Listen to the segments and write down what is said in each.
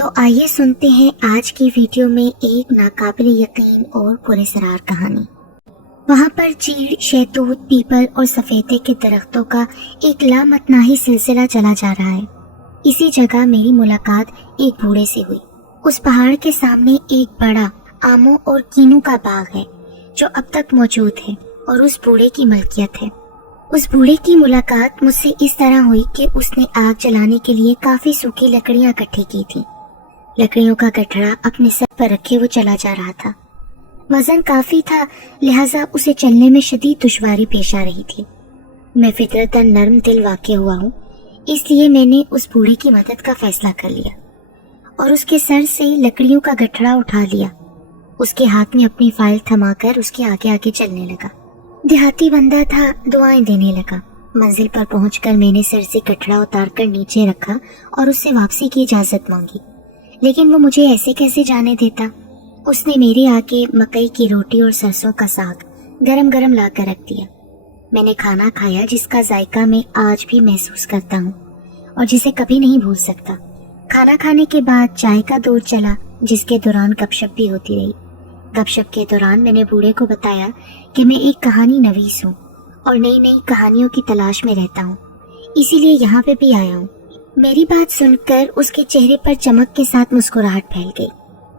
तो आइए सुनते हैं आज की वीडियो में एक नाकाबिल यकीन और पुरस्कार कहानी। वहाँ पर चीड़, शहतूत, पीपल और सफेदे के दरख्तों का एक लामतनाही सिलसिला चला जा रहा है। इसी जगह मेरी मुलाकात एक बूढ़े से हुई। उस पहाड़ के सामने एक बड़ा आमों और कीनू का बाग है जो अब तक मौजूद है और उस बूढ़े की मलकियत है। उस बूढ़े की मुलाकात मुझसे इस तरह हुई कि उसने आग जलाने के लिए काफी सूखी लकड़ियां इकट्ठी की थी। लकड़ियों का गठड़ा अपने सर पर रखे वो चला जा रहा था। वजन काफी था, लिहाजा उसे चलने में शदीद दुश्वारी पेश आ रही थी। मैं फितरतन नर्म दिल वाक़या हुआ हूँ, इसलिए मैंने उस बूढ़े की मदद का फैसला कर लिया और उसके सर से लकड़ियों का गठड़ा उठा लिया। उसके हाथ में अपनी फाइल थमाकर उसके आगे आगे चलने लगा। देहाती बंदा था, दुआएं देने लगा। मंजिल पर पहुंचकर मैंने सर से गठड़ा उतारकर नीचे रखा और उससे वापसी की इजाजत मांगी, लेकिन वो मुझे ऐसे कैसे जाने देता। उसने मेरे आगे मकई की रोटी और सरसों का साग गरम गरम ला कर रख दिया। मैंने खाना खाया जिसका जायका मैं आज भी महसूस करता हूँ और जिसे कभी नहीं भूल सकता। खाना खाने के बाद चाय का दौर चला, जिसके दौरान गपशप भी होती रही। गपशप के दौरान मैंने बूढ़े को बताया कि मैं एक कहानी नवीस हूँ और नई नई कहानियों की तलाश में रहता हूँ, इसीलिए यहाँ पे भी आया हूँ। मेरी बात सुनकर उसके चेहरे पर चमक के साथ मुस्कुराहट फैल गई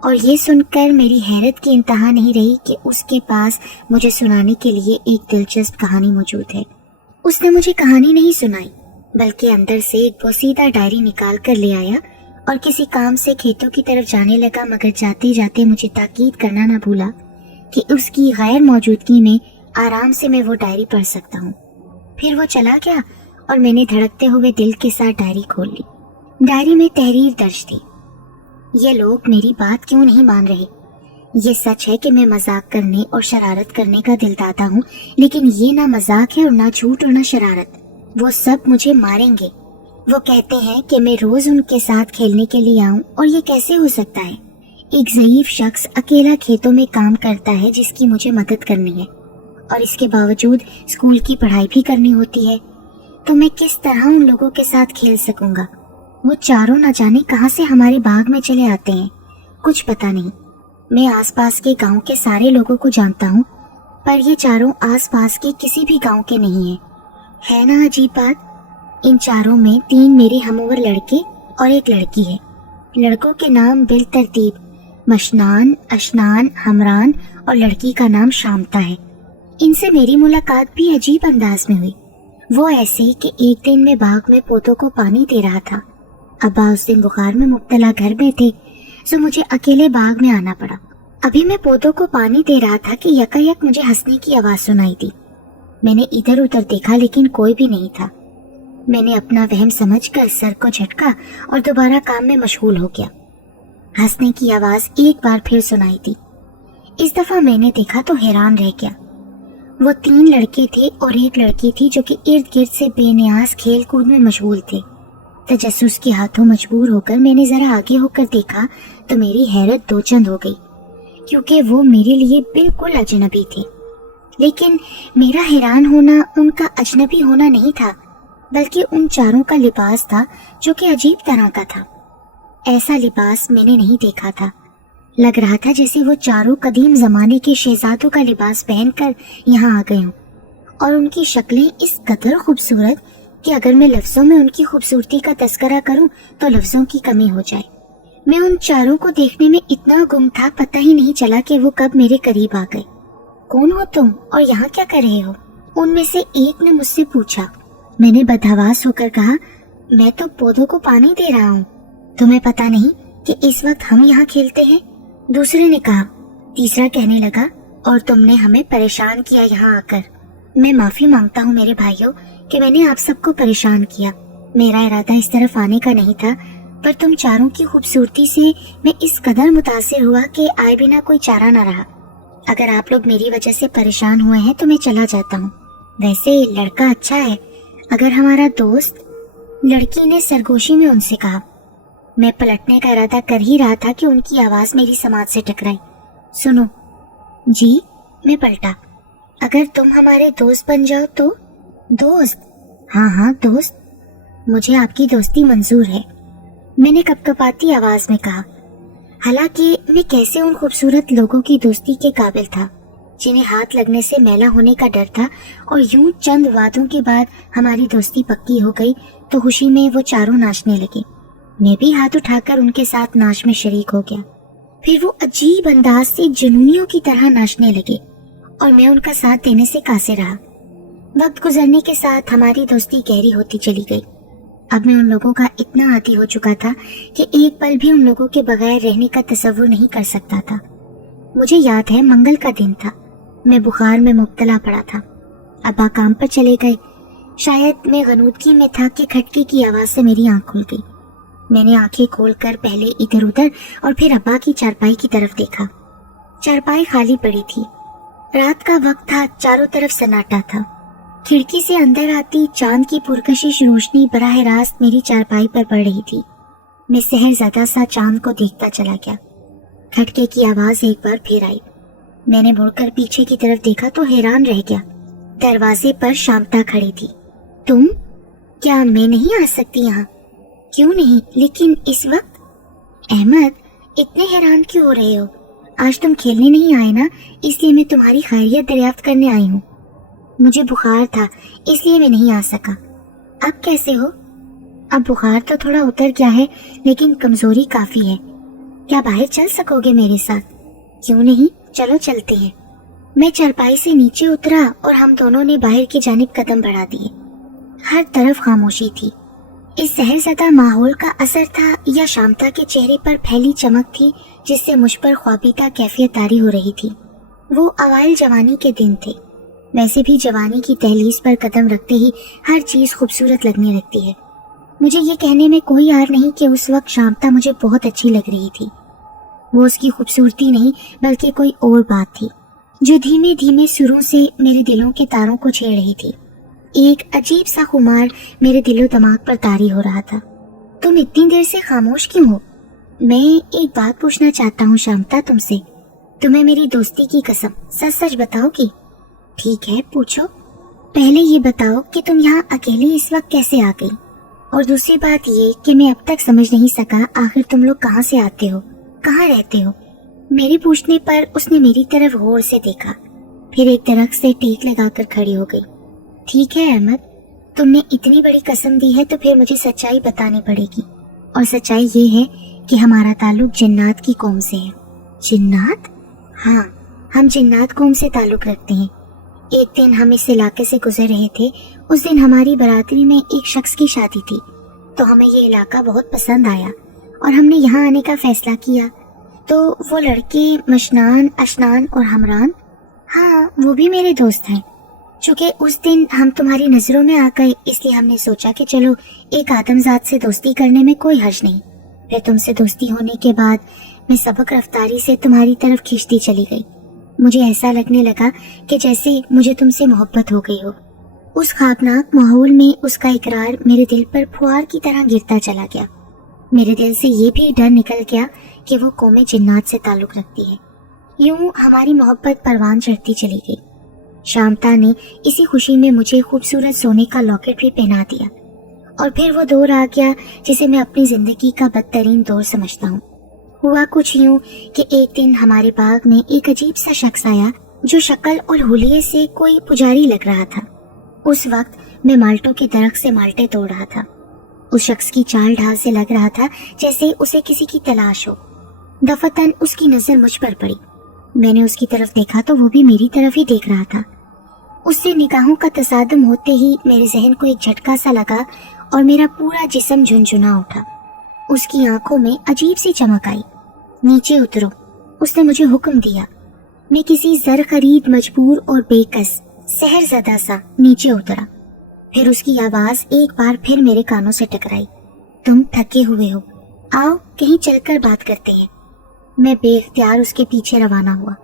और ये सुनकर मेरी हैरत की इंतहा नहीं रही कि उसके पास मुझे सुनाने के लिए एक दिलचस्प कहानी मौजूद है। उसने मुझे कहानी नहीं सुनाई, बल्कि अंदर से एक बोसीदा डायरी निकाल कर ले आया और किसी काम से खेतों की तरफ जाने लगा, मगर जाते जाते मुझे ताकीद करना न भूला कि उसकी गैर मौजूदगी में आराम से मैं वो डायरी पढ़ सकता हूँ। फिर वो चला गया और मैंने धड़कते हुए दिल के साथ डायरी खोल ली। डायरी में तहरीर दर्ज थी। ये लोग मेरी बात क्यों नहीं मान रहे? ये सच है कि मैं मजाक करने और शरारत करने का दिलदाता हूँ, लेकिन ये ना मजाक है और ना झूठ और ना शरारत। वो सब मुझे मारेंगे। वो कहते हैं कि मैं रोज उनके साथ खेलने के लिए आऊं, और ये कैसे हो सकता है? एक ज़ईफ शख्स अकेला खेतों में काम करता है जिसकी मुझे मदद करनी है, और इसके बावजूद स्कूल की पढ़ाई भी करनी होती है। तो मैं किस तरह उन लोगों के साथ खेल सकूंगा? वो चारों न जाने कहां से हमारे बाग में चले आते हैं, कुछ पता नहीं। मैं आसपास के गांव के सारे लोगों को जानता हूँ, पर ये चारों आसपास के किसी भी गांव के नहीं हैं। है ना अजीब बात? इन चारों में 3 मेरे हमउम्र लड़के और एक लड़की है। लड़कों के नाम बिल तरतीब मशनान, अशनान, हमरान और लड़की का नाम शामता है। इनसे मेरी मुलाकात भी अजीब अंदाज में हुई। वो ऐसे कि एक दिन मैं बाग में पौधों को पानी दे रहा था। अब्बा उस दिन बुखार में मुब्तला घर में थे, सो मुझे अकेले बाग में आना पड़ा। अभी मैं पौधों को पानी दे रहा था कि यकायक मुझे हंसने की आवाज सुनाई दी। मैंने इधर उधर देखा, लेकिन कोई भी नहीं था। मैंने अपना वहम समझकर सर को झटका और दोबारा काम में मशगूल हो गया। हंसने की आवाज एक बार फिर सुनाई दी। इस दफा मैंने देखा तो हैरान रह गया। वो 3 लड़के थे और एक लड़की थी जो कि इर्द गिर्द से बेनियाज खेल कूद में मशगूल थे। तजस्सुस के हाथों मजबूर होकर मैंने जरा आगे होकर देखा तो मेरी हैरत दो चंद हो गई, क्योंकि वो मेरे लिए बिल्कुल अजनबी थे। लेकिन मेरा हैरान होना उनका अजनबी होना नहीं था, बल्कि उन चारों का लिबास था जो कि अजीब तरह का था। ऐसा लिबास मैंने नहीं देखा था। लग रहा था जैसे वो चारों कदीम जमाने के शहजादों का लिबास पहनकर यहाँ आ गए हों, और उनकी शक्लें इस कदर खूबसूरत कि अगर मैं लफ्जों में उनकी खूबसूरती का तस्करा करूं तो लफ्जों की कमी हो जाए। मैं उन चारों को देखने में इतना गुम था, पता ही नहीं चला कि वो कब मेरे करीब आ गए। कौन हो तुम और यहाँ क्या कर रहे हो? उनमें से एक ने मुझसे पूछा। मैंने बदहवास होकर कहा, मैं तो पौधों को पानी दे रहा हूँ। तुम्हें पता नहीं कि इस वक्त हम यहाँ खेलते हैं? दूसरे ने कहा। तीसरा कहने लगा, और तुमने हमें परेशान किया यहाँ आकर। मैं माफी मांगता हूँ मेरे भाइयों कि मैंने आप सबको परेशान किया। मेरा इरादा इस तरफ आने का नहीं था, पर तुम चारों की खूबसूरती से मैं इस कदर मुतासिर हुआ कि आए बिना कोई चारा न रहा। अगर आप लोग मेरी वजह से परेशान हुए हैं तो मैं चला जाता हूँ। वैसे लड़का अच्छा है, अगर हमारा दोस्त। लड़की ने सरगोशी में उनसे कहा। मैं पलटने का इरादा कर ही रहा था कि उनकी आवाज मेरी समाज से टकराई। सुनो। जी, मैं पलटा। अगर तुम हमारे दोस्त बन जाओ तो? दोस्त? हाँ हाँ दोस्त, मुझे आपकी दोस्ती मंजूर है। मैंने कपकपाती आवाज में कहा। हालांकि मैं कैसे उन खूबसूरत लोगों की दोस्ती के काबिल था जिन्हें हाथ लगने से मैला होने का डर था, और यूं चंद वादों के बाद हमारी दोस्ती पक्की हो गई तो खुशी में वो चारों नाचने लगे। मैं भी हाथ उठाकर उनके साथ नाच में शरीक हो गया। फिर वो अजीब अंदाज से जुनूनियों की तरह नाचने लगे और मैं उनका साथ देने से कासिर रहा। वक्त गुजरने के साथ हमारी दोस्ती गहरी होती चली गई। अब मैं उन लोगों का इतना आदी हो चुका था कि एक पल भी उन लोगों के बगैर रहने का तसव्वुर नहीं कर सकता था। मुझे याद है मंगल का दिन था। मैं बुखार में मुब्तला पड़ा था। अब्बा काम पर चले गए। शायद मैं गनूदगी में था कि खटके की आवाज से मेरी आंख खुल गई। मैंने आंखें खोलकर पहले इधर उधर और फिर अब्बा की चारपाई की तरफ देखा। चारपाई खाली पड़ी थी। रात का वक्त था, चारों तरफ सन्नाटा था। खिड़की से अंदर आती चांद की पुरकशिश रोशनी बराह रास्त मेरी चारपाई पर पड़ रही थी। मैं सहरज़दा सा चांद को देखता चला गया। खटके की आवाज एक बार फिर आई। मैंने मुड़कर पीछे की तरफ देखा तो हैरान रह गया। दरवाजे पर शांता खड़ी थी। तुम? क्या मैं नहीं आ सकती यहाँ? क्यों नहीं, लेकिन इस वक्त? अहमद, इतने हैरान क्यों हो रहे हो? आज तुम खेलने नहीं आए ना, इसलिए मैं तुम्हारी खैरियत दरियाफ्त करने आई हूँ। मुझे बुखार था इसलिए मैं नहीं आ सका। अब कैसे हो? अब बुखार तो थोड़ा उतर गया है, लेकिन कमजोरी काफी है। क्या बाहर चल सकोगे मेरे साथ? क्यों नहीं, चलो चलते हैं। मैं चारपाई से नीचे उतरा और हम दोनों ने बाहर की जानिब कदम बढ़ा दिए। हर तरफ खामोशी थी। इस सहरज़दा माहौल का असर था या शांता के चेहरे पर फैली चमक थी जिससे मुझ पर ख्वाबीदा कैफियत तारी हो रही थी। वो अवाइल जवानी के दिन थे। वैसे भी जवानी की दहलीज पर कदम रखते ही हर चीज खूबसूरत लगने लगती है। मुझे ये कहने में कोई आर नहीं कि उस वक्त शांता मुझे बहुत अच्छी लग रही थी। वो उसकी खूबसूरती नहीं बल्कि कोई और बात थी जो धीमे धीमे सुरों से मेरे दिलों के तारों को छेड़ रही थी। एक अजीब सा खुमार मेरे दिलो दिमाग पर तारी हो रहा था। तुम इतनी देर से खामोश क्यों हो? मैं एक बात पूछना चाहता हूँ शांता तुमसे। तुम्हें मेरी दोस्ती की कसम सच सच बताओगी? ठीक है, पूछो। पहले ये बताओ कि तुम यहाँ अकेली इस वक्त कैसे आ गई? और दूसरी बात ये कि मैं अब तक समझ नहीं सका आखिर तुम लोग कहाँ से आते हो, कहाँ रहते हो? मेरे पूछने पर उसने मेरी तरफ गौर से देखा, फिर एक दरख्त से टेक लगाकर खड़ी हो गई। ठीक है अहमद, तुमने इतनी बड़ी कसम दी है तो फिर मुझे सच्चाई बतानी पड़ेगी। और सच्चाई ये है कि हमारा ताल्लुक जिन्नात की कौम से है। जिन्नात? हाँ, हम जिन्नात कौम से ताल्लुक रखते हैं। एक दिन हम इस इलाके से गुजर रहे थे। उस दिन हमारी बरादरी में एक शख्स की शादी थी, तो हमें ये इलाका बहुत पसंद आया और हमने यहाँ आने का फैसला किया। तो वो लड़के मशनान, अशनान और हमरान, हाँ वो भी मेरे दोस्त हैं। चूँकि उस दिन हम तुम्हारी नजरों में आ गए इसलिए हमने सोचा कि चलो एक आदमजात से दोस्ती करने में कोई हर्ज नहीं। फिर तुमसे दोस्ती होने के बाद मैं सबक रफ्तारी से तुम्हारी तरफ खींचती चली गई। मुझे ऐसा लगने लगा कि जैसे मुझे तुमसे मोहब्बत हो गई हो। उस ख्वाबनाक माहौल में उसका इकरार मेरे दिल पर फुआर की तरह गिरता चला गया। मेरे दिल से ये भी डर निकल गया कि वो कौमे जिन्नात से ताल्लुक रखती है। यूं हमारी मोहब्बत परवान चढ़ती चली गई। शांता ने इसी खुशी में मुझे खूबसूरत सोने का लॉकेट भी पहना दिया और फिर वो दौर आ गया जिसे मैं अपनी जिंदगी का बदतरीन दौर समझता हूँ। हुआ कुछ यूं कि एक दिन हमारे बाग में एक अजीब सा शख्स आया जो शक्ल और हुलिये से कोई पुजारी लग रहा था। उस वक्त मैं माल्टों के दरख्त से माल्टे तोड़ रहा था। उस शख्स की चाल ढाल से लग रहा था जैसे उसे किसी की तलाश हो। दफतन उसकी नजर मुझ पर पड़ी। मैंने उसकी तरफ देखा तो वो भी मेरी तरफ ही देख रहा था। उससे निगाहों का तसादम होते ही मेरे जहन को एक झटका सा लगा और मेरा पूरा जिस्म झुनझुना उठा। उसकी आंखों में अजीब सी चमक आई। नीचे उतरो, उसने मुझे हुक्म दिया। मैं किसी जर खरीद मजबूर और बेकस सहरज़दा सा नीचे उतरा। फिर उसकी आवाज एक बार फिर मेरे कानों से टकराई। तुम थके हुए हो, आओ कहीं चलकर बात करते हैं। मैं बेख्तियार उसके पीछे रवाना हुआ।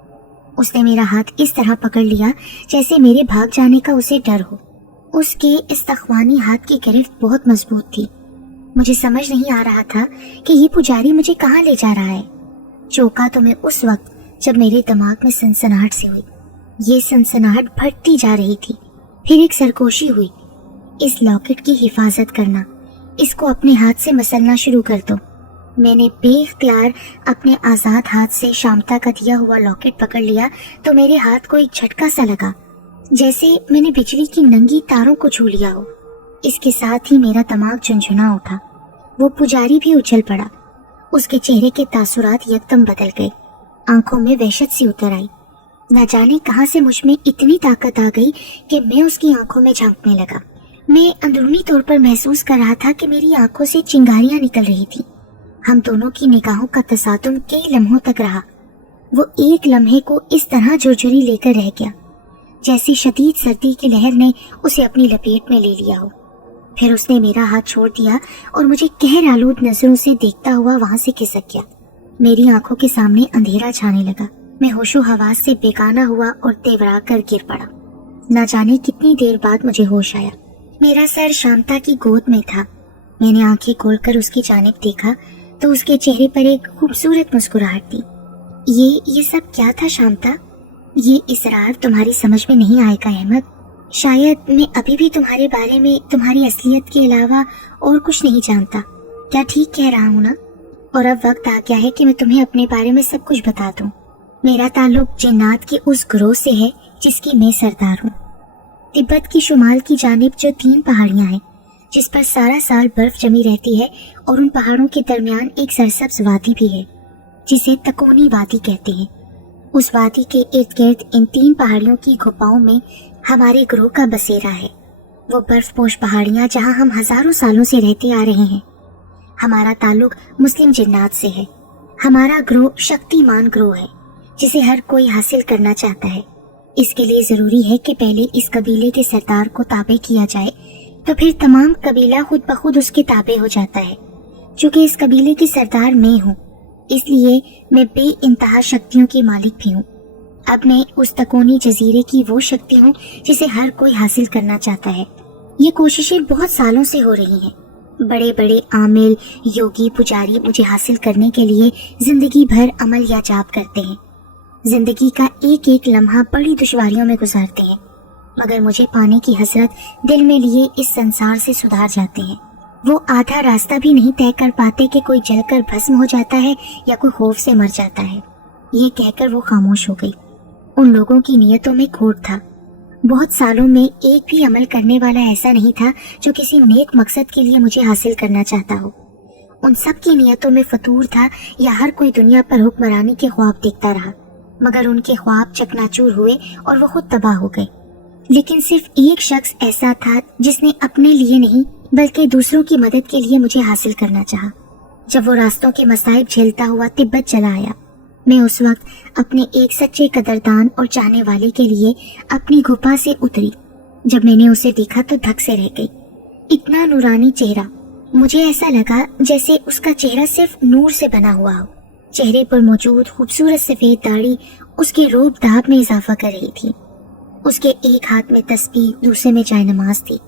उसने मेरा हाथ इस तरह पकड़ लिया जैसे मेरे भाग जाने का उसे डर हो। उसके इस्तख्वानी हाथ की गिरफ्त बहुत मजबूत थी। मुझे समझ नहीं आ रहा था कि ये पुजारी मुझे कहाँ ले जा रहा है। चौंका तो मैं उस वक्त जब मेरे दिमाग में सनसनाहट सी हुई। ये सनसनाहट बढ़ती जा रही थी। फिर एक सरगोशी हुई। इस लॉकेट की हिफाजत करना, इसको अपने हाथ से मसलना शुरू कर दो। मैंने बेइख्तियार अपने आजाद हाथ से शांता का दिया हुआ लॉकेट पकड़ लिया तो मेरे हाथ को एक झटका सा लगा, जैसे मैंने बिजली की नंगी तारों को छू लिया हो। इसके साथ ही मेरा दिमाग झुनझुना उठा। वो पुजारी भी उछल पड़ा। उसके चेहरे के तासुरात यकदम बदल गए। आंखों में वहशत सी उतर आई। न जाने कहां से मुझ में इतनी ताकत आ गई कि मैं उसकी आंखों में झांकने लगा। मैं अंदरूनी तौर पर महसूस कर रहा था कि मेरी आंखों से चिंगारियां निकल रही थी। हम दोनों की निगाहों का तसादुम कई लम्हों तक रहा। वो एक लम्हे को इस तरह झुरझुरी लेकर रह गया जैसे शदीद सर्दी की लहर ने उसे अपनी लपेट में ले लिया हो। फिर उसने मेरा हाथ छोड़ दिया और मुझे कहर आलूद नजरों से देखता हुआ वहां से खिसक गया। मेरी आंखों के सामने अंधेरा छाने लगा। मैं होशो हवास से बेगाना हुआ और तेवरा कर गिर पड़ा। न जाने कितनी देर बाद मुझे होश आया। मेरा सर शांता की गोद में था। मैंने आंखें खोलकर उसकी जानिब देखा तो उसके चेहरे पर एक खूबसूरत मुस्कुराहट थी। ये सब क्या था शांता? ये इसरार तुम्हारी समझ में नहीं आएगा अहमद। शायद मैं अभी भी तुम्हारे बारे में तुम्हारी असलियत के अलावा और कुछ नहीं जानता। क्या ठीक कह रहा हूँ ना? और अब वक्त आ गया है कि मैं तुम्हें अपने बारे में सब कुछ बता दूं। मेरा ताल्लुक जिन्नात के उस ग्रोह से है जिसकी मैं सरदार हूँ। तिब्बत की शुमाल की जानिब जो 3 पहाड़ियां हैं जिस पर सारा साल बर्फ जमी रहती है और उन पहाड़ों के दरमियान एक सरसब्ज वादी भी है जिसे तकोनी वादी कहते हैं। उस वादी के इर्द गिर्द इन 3 पहाड़ियों की गुफाओं में हमारे ग्रोह का बसेरा है। वो बर्फपोश पहाड़ियां जहां हम हजारों सालों से रहते आ रहे हैं। हमारा ताल्लुक मुस्लिम जिन्नात से है। हमारा ग्रोह शक्तिमान ग्रोह है जिसे हर कोई हासिल करना चाहता है। इसके लिए जरूरी है कि पहले इस कबीले के सरदार को ताबे किया जाए, तो फिर तमाम कबीला खुद ब खुद उसके ताबे हो जाता है। चूंकि इस कबीले की सरदार मैं हूँ, इसलिए मैं बेइंतहा शक्तियों की मालिक भी हूँ। अब मैं उस तकोनी जजीरे की वो शक्ति हूँ जिसे हर कोई हासिल करना चाहता है। ये कोशिशें बहुत सालों से हो रही हैं। बड़े बड़े आमिल, योगी, पुजारी मुझे हासिल करने के लिए जिंदगी भर अमल या जाप करते हैं। जिंदगी का एक एक लम्हा बड़ी दुश्वारियों में गुजारते हैं, मगर मुझे पाने की हसरत दिल में लिए इस संसार से सुधार जाते हैं। वो आधा रास्ता भी नहीं तय कर पाते कि कोई जलकर भस्म हो जाता है या कोई खौफ से मर जाता है। ये कहकर वो खामोश हो गई। उन लोगों की नियतों में खोट था। बहुत सालों में एक भी अमल करने वाला ऐसा नहीं था जो किसी नेक मकसद के लिए मुझे हासिल करना चाहता हो। उन सब की नियतों में फतूर था या हर कोई दुनिया पर हुक्मरानी के ख्वाब देखता रहा, मगर उनके ख्वाब चकनाचूर हुए और वो खुद तबाह हो गए। लेकिन सिर्फ एक शख्स ऐसा था जिसने अपने लिए नहीं बल्कि दूसरों की मदद के लिए मुझे हासिल करना चाहा। जब वो रास्तों के मसाइब झेलता हुआ तिब्बत चला आया, मैं उस वक्त अपने एक सच्चे कदरदान और चाहने वाले के लिए अपनी गुफा से उतरी। जब मैंने उसे देखा तो धक से रह गई। इतना नूरानी चेहरा, मुझे ऐसा लगा जैसे उसका चेहरा सिर्फ नूर से बना हुआ हो। चेहरे पर मौजूद खूबसूरत सफेद दाढ़ी उसके रूप दाब में इजाफा कर रही थी। उसके एक हाथ में तस्बीह, दूसरे में जायनमाज थी।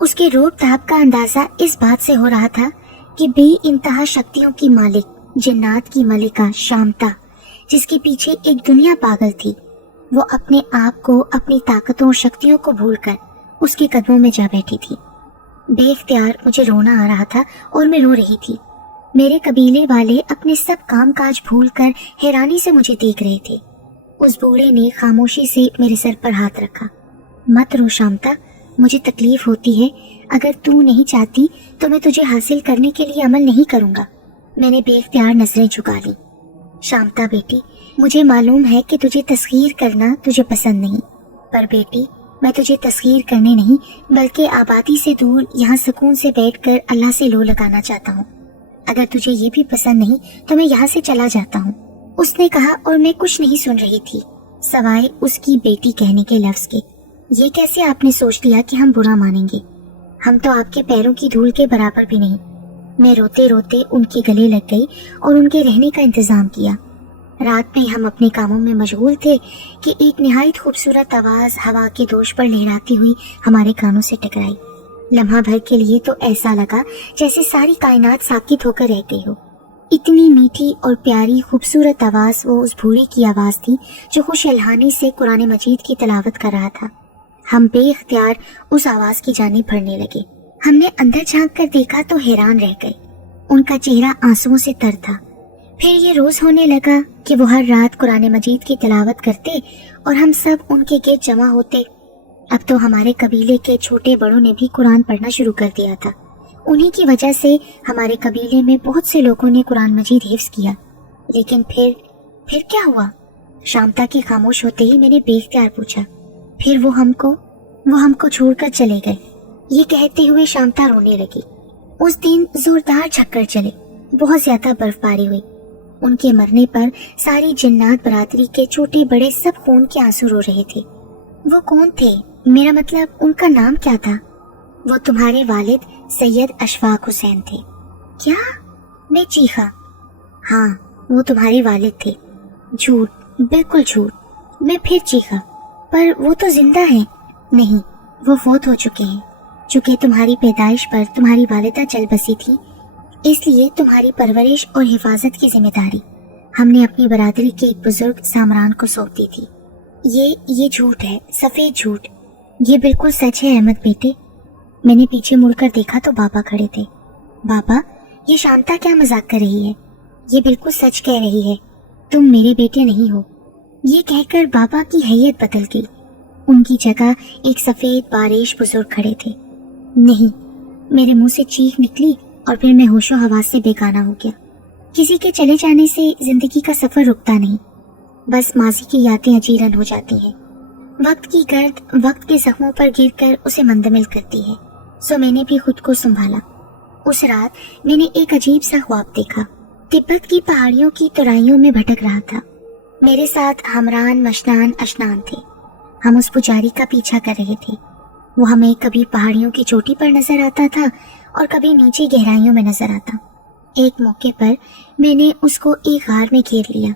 उसके रूप दाब का अंदाजा इस बात से हो रहा था कि बेइंतहा शक्तियों की मालिक, जिन्नात की मलिका शांता, जिसके पीछे एक दुनिया पागल थी, वो अपने आप को, अपनी ताकतों और शक्तियों को भूलकर उसके कदमों में जा बैठी थी। बेइख्तियार मुझे रोना आ रहा था और मैं रो रही थी। मेरे कबीले वाले अपने सब काम काज भूलकर हैरानी से मुझे देख रहे थे। उस बूढ़े ने खामोशी से मेरे सर पर हाथ रखा। मत रो शांता, मुझे तकलीफ होती है। अगर तू नहीं चाहती तो मैं तुझे हासिल करने के लिए अमल नहीं करूंगा। मैंने बेइख्तियार नजरें झुका ली। शांता बेटी, मुझे मालूम है कि तुझे तस्खीर करना तुझे पसंद नहीं, पर बेटी मैं तुझे तस्खीर करने नहीं बल्कि आबादी से दूर यहाँ सुकून से बैठकर अल्लाह से लो लगाना चाहता हूँ। अगर तुझे ये भी पसंद नहीं तो मैं यहाँ से चला जाता हूँ, उसने कहा। और मैं कुछ नहीं सुन रही थी सवाए उसकी बेटी कहने के लफ्ज के। ये कैसे आपने सोच लिया कि हम बुरा मानेंगे? हम तो आपके पैरों की धूल के बराबर भी नहीं। मैं रोते रोते उनके गले लग गई और उनके रहने का इंतजाम किया। रात में हम अपने कामों में मशगूल थे कि एक निहायत खूबसूरत आवाज हवा के दोष पर लहराती हुई हमारे कानों से टकराई। लम्हा भर के लिए तो ऐसा लगा जैसे सारी कायनात साकित होकर रह गई हो। इतनी मीठी और प्यारी खूबसूरत आवाज वो उस भूरी की आवाज थी जो खुश अलहानी से कुरान मजीद की तिलावत कर रहा था। हम बेइख्तियार उस आवाज की जानिब बढ़ने लगे। हमने अंदर झांक कर देखा तो हैरान रह गए। उनका चेहरा आंसुओं से तर था। फिर ये रोज होने लगा कि वो हर रात कुरान मजीद की तिलावत करते और हम सब उनके गिर्द जमा होते। अब तो हमारे कबीले के छोटे बड़ों ने भी कुरान पढ़ना शुरू कर दिया था। उन्हीं की वजह से हमारे कबीले में बहुत से लोगों ने कुरान मजीद हिफ्ज किया। लेकिन फिर क्या हुआ? शांता के खामोश होते ही मैंने बेख्तियार पूछा। फिर वो हमको छोड़कर चले गए। ये कहते हुए शांता रोने लगी। उस दिन जोरदार झक्कड़ चले, बहुत ज्यादा बर्फबारी हुई। उनके मरने पर सारी जिन्नात बरादरी के छोटे बड़े सब खून के आंसू रो रहे थे। वो कौन थे? मेरा मतलब उनका नाम क्या था? वो तुम्हारे वालिद सैयद अशफाक हुसैन थे। क्या? मैं चीखा। हाँ, वो तुम्हारे वालिद थे। झूठ, बिल्कुल झूठ। मैं फिर चीखा, पर वो तो जिंदा है। नहीं, वो फौत हो चुके हैं। चूंकि तुम्हारी पैदाइश पर तुम्हारी वालिदा चल बसी थी, इसलिए तुम्हारी परवरिश और हिफाजत की जिम्मेदारी हमने अपनी बरादरी के एक बुजुर्ग सामरान को सौंप दी थी। ये झूठ है, सफेद झूठ। ये बिल्कुल सच है अहमद बेटे। मैंने पीछे मुड़कर देखा तो बाबा खड़े थे। बाबा, ये शांता क्या मजाक कर रही है? ये बिल्कुल सच कह रही है। तुम मेरे बेटे नहीं हो। ये कहकर बाबा की हैयत बदल गई। उनकी जगह एक सफेद बारिश बुजुर्ग खड़े थे। नहीं, मेरे मुंह से चीख निकली और फिर मैं होशो हवास से बेगाना हो गया। किसी के चले जाने से जिंदगी का सफर रुकता नहीं, बस माजी की यादें अजीरन हो जाती हैं। वक्त की गर्द वक्त के जख्मों पर गिरकर उसे मंदमिल करती है। सो मैंने भी खुद को संभाला। उस रात मैंने एक अजीब सा ख्वाब देखा। तिब्बत की पहाड़ियों की तराइयों में भटक रहा था। मेरे साथ हमरान, मशनान, अशनान थे। हम उस पुजारी का पीछा कर रहे थे। वो हमें कभी पहाड़ियों की चोटी पर नजर आता था और कभी नीचे गहराइयों में नजर आता। एक मौके पर मैंने उसको एक गार में घेर लिया।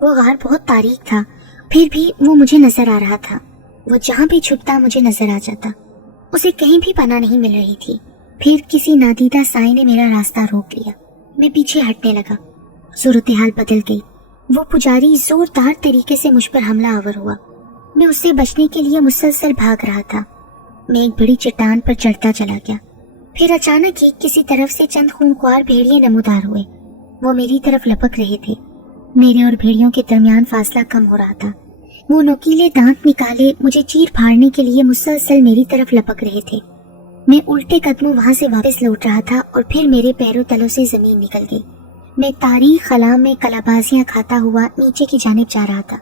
वो गार बहुत तारीक था, फिर भी वो मुझे नजर आ रहा था। वो जहाँ भी छुपता मुझे नजर आ जाता। उसे कहीं भी पनाह नहीं मिल रही थी। फिर किसी नादीदा साए ने मेरा रास्ता रोक लिया। मैं पीछे हटने लगा। सूरत हाल बदल गई। वो पुजारी जोरदार तरीके से मुझ पर हमला आवर हुआ। मैं उससे बचने के लिए मुसलसल भाग रहा था। मैं एक बड़ी चट्टान पर चढ़ता चला गया। फिर अचानक ही किसी तरफ से चंद खूंखार भेड़िए नमूदार हुए। वो मेरी तरफ लपक रहे थे। मेरे और भेड़ियों के दरमियान फासला कम हो रहा था। वो नोकीले दांत निकाले मुझे चीर फाड़ने के लिए मुसलसल मेरी तरफ लपक रहे थे। मैं उल्टे कदमों वहां से वापस लौट रहा था और फिर मेरे पैरों तलों से जमीन निकल गई। मैं तारीख खला में कलाबाजियां खाता हुआ नीचे की जानिब जा रहा था।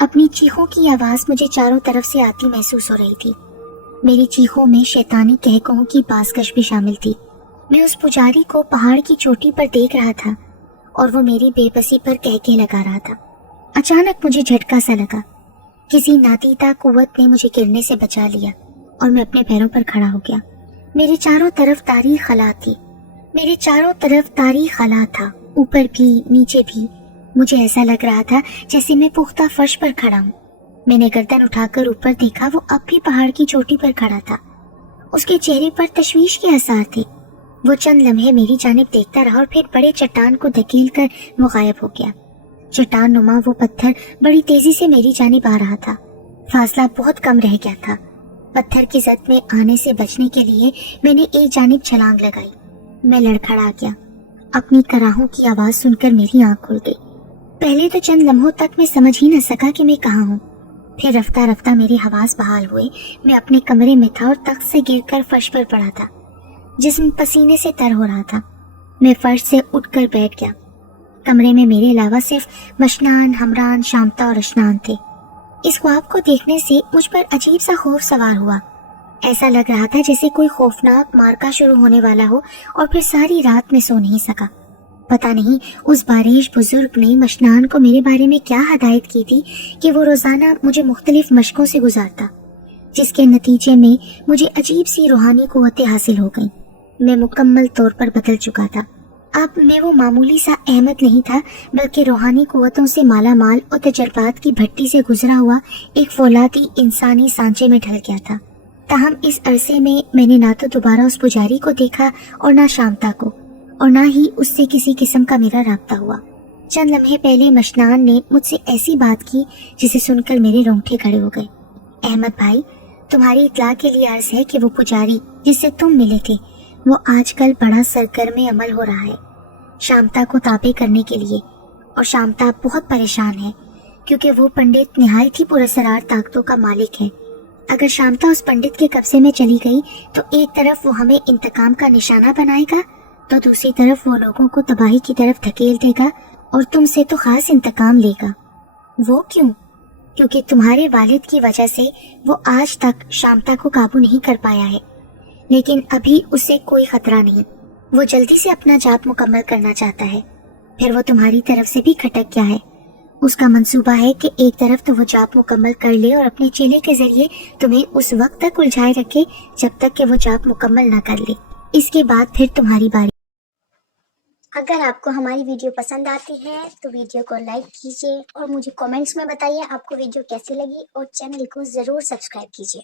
अपनी चीखों की आवाज मुझे चारों तरफ से आती महसूस हो रही थी। मेरी चीखों में शैतानी कहकों की पासकश भी शामिल थी। मैं उस पुजारी को पहाड़ की चोटी पर देख रहा था और वो मेरी बेबसी पर कहके लगा रहा था। अचानक मुझे झटका सा लगा। किसी नादीदा कुव्वत ने मुझे गिरने से बचा लिया और मैं अपने पैरों पर खड़ा हो गया। मेरे चारों तरफ तारीख खला थी। मेरे चारों तरफ तारीख खला था, ऊपर भी नीचे भी। मुझे ऐसा लग रहा था जैसे मैं पुख्ता फर्श पर खड़ा हूँ। मैंने गर्दन उठाकर ऊपर देखा। वो अब भी पहाड़ की चोटी पर खड़ा था। उसके चेहरे पर तशवीश के आसार थे। वो चंद लम्हे मेरी जानिब देखता रहा और फिर बड़े चट्टान को धकेल कर वो गायब हो गया। चट्टान नुमा वो पत्थर बड़ी तेजी से मेरी जानिब आ रहा था। फासला बहुत कम रह गया था। पत्थर की जद में आने से बचने के लिए मैंने एक जानिब छलांग लगाई। मैं लड़खड़ा गया। अपनी कराहों की आवाज सुनकर मेरी आंख खुल गई। पहले तो चंद लम्हों तक मैं समझ ही न सका कि मैं कहाँ हूँ। फिर रफ्ता रफ्ता मेरे हवास बहाल हुए। मैं अपने कमरे में था और तख्त से गिरकर फर्श पर पड़ा था। जिस्म पसीने से तर हो रहा था। मैं फर्श से उठकर बैठ गया। कमरे में मेरे अलावा सिर्फ मशनान, हमरान, शांता और अशनान थे। इस ख्वाब को देखने से मुझ पर अजीब सा खौफ सवार हुआ। ऐसा लग रहा था जैसे कोई खौफनाक मार्का शुरू होने वाला हो और फिर सारी रात में सो नहीं सका। पता नहीं उस बारिश बुजुर्ग ने मशनान को मेरे बारे में क्या हदायत की थी कि वो रोजाना मुझे मुख्तलिफ मशकों से गुजारता, जिसके नतीजे में मुझे अजीब सी रूहानी कुव्वतें हासिल हो गईं। मैं मुकम्मल तौर पर बदल चुका था। अब मैं वो मामूली सा अहमद नहीं था, बल्कि रूहानी कुव्वतों से माला माल और तजर्बात की भट्टी से गुजरा हुआ एक फौलादी इंसानी सांचे में ढल गया था। ताहम इस अरसे में मैंने ना तो दोबारा उस पुजारी को देखा और ना शांता को, और ना ही उससे किसी किस्म का मेरा राब्ता हुआ। चंद लम्हे पहले मशनान ने मुझसे ऐसी बात की जिसे सुनकर मेरे रोंगटे खड़े हो गए। अहमद भाई, तुम्हारी इत्तला के लिए अर्ज है कि वो पुजारी जिससे तुम मिले थे वो आजकल बड़ा सरगर्म अमल हो रहा है। शांता को ताबे करने के लिए। और शांता बहुत परेशान है क्योंकि वो पंडित निहायत ही पुरस्कार ताकतों का मालिक है। अगर शांता उस पंडित के कब्जे में चली गई तो एक तरफ वो हमें इंतकाम का निशाना बनाएगा तो दूसरी तरफ वो लोगों को तबाही की तरफ धकेल देगा और तुमसे तो खास इंतकाम लेगा। वो क्यों? क्योंकि तुम्हारे वालिद की वजह से वो आज तक शांता को काबू नहीं कर पाया है, लेकिन अभी उसे कोई खतरा नहीं। वो जल्दी से अपना जाप मुकम्मल करना चाहता है। फिर वो तुम्हारी तरफ से भी खटक गया है। उसका मंसूबा है कि एक तरफ तो वो जाप मुकम्मल कर ले और अपने चेले के जरिए तुम्हें उस वक्त तक उलझाए रखे जब तक कि वो जाप मुकम्मल ना कर ले। इसके बाद फिर तुम्हारी बारी। अगर आपको हमारी वीडियो पसंद आती है तो वीडियो को लाइक कीजिए और मुझे कमेंट्स में बताइए आपको वीडियो कैसी लगी और चैनल को ज़रूर सब्सक्राइब कीजिए।